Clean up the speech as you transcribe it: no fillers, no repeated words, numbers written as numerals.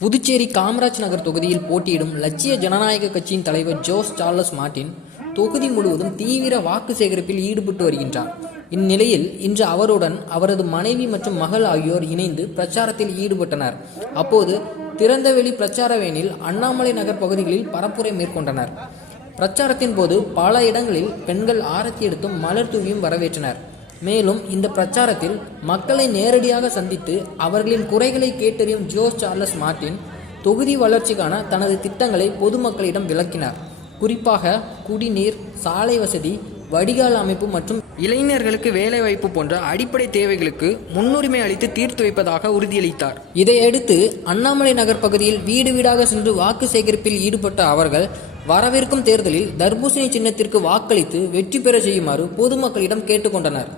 புதுச்சேரி காமராஜ் நகர் தொகுதியில் போட்டியிடும் லட்சிய ஜனநாயக கட்சியின் தலைவர் ஜோஸ் சார்லஸ் மார்ட்டின் தொகுதி முழுவதும் தீவிர வாக்கு சேகரிப்பில் ஈடுபட்டு வருகின்றார். இந்நிலையில் இன்று அவருடன் அவரது மனைவி மற்றும் மகள் ஆகியோர் இணைந்து பிரச்சாரத்தில் ஈடுபட்டனர். அப்போது திறந்தவெளி பிரச்சார வேனில் அண்ணாமலை நகர் பகுதிகளில் பரப்புரை மேற்கொண்டனர். பிரச்சாரத்தின் போது பல இடங்களில் பெண்கள் ஆரத்தி எடுத்தும் மலர் தூவியும் வரவேற்றனர். மேலும் இந்த பிரச்சாரத்தில் மக்களை நேரடியாக சந்தித்து அவர்களின் குறைகளை கேட்டறியும் ஜோஸ் சார்லஸ் மார்ட்டின் தொகுதி வளர்ச்சிக்கான தனது திட்டங்களை பொதுமக்களிடம் விளக்கினார். குறிப்பாக குடிநீர், சாலை வசதி, வடிகால் அமைப்பு மற்றும் இளைஞர்களுக்கு வேலைவாய்ப்பு போன்ற அடிப்படை தேவைகளுக்கு முன்னுரிமை அளித்து தீர்த்து வைப்பதாக உறுதியளித்தார். இதையடுத்து அண்ணாமலை நகர் பகுதியில் வீடு வீடாக சென்று வாக்கு சேகரிப்பில் ஈடுபட்ட அவர்கள் வரவிருக்கும் தேர்தலில் தர்பூசணி சின்னத்திற்கு வாக்களித்து வெற்றி பெற செய்யுமாறு பொதுமக்களிடம் கேட்டுக்கொண்டனர்.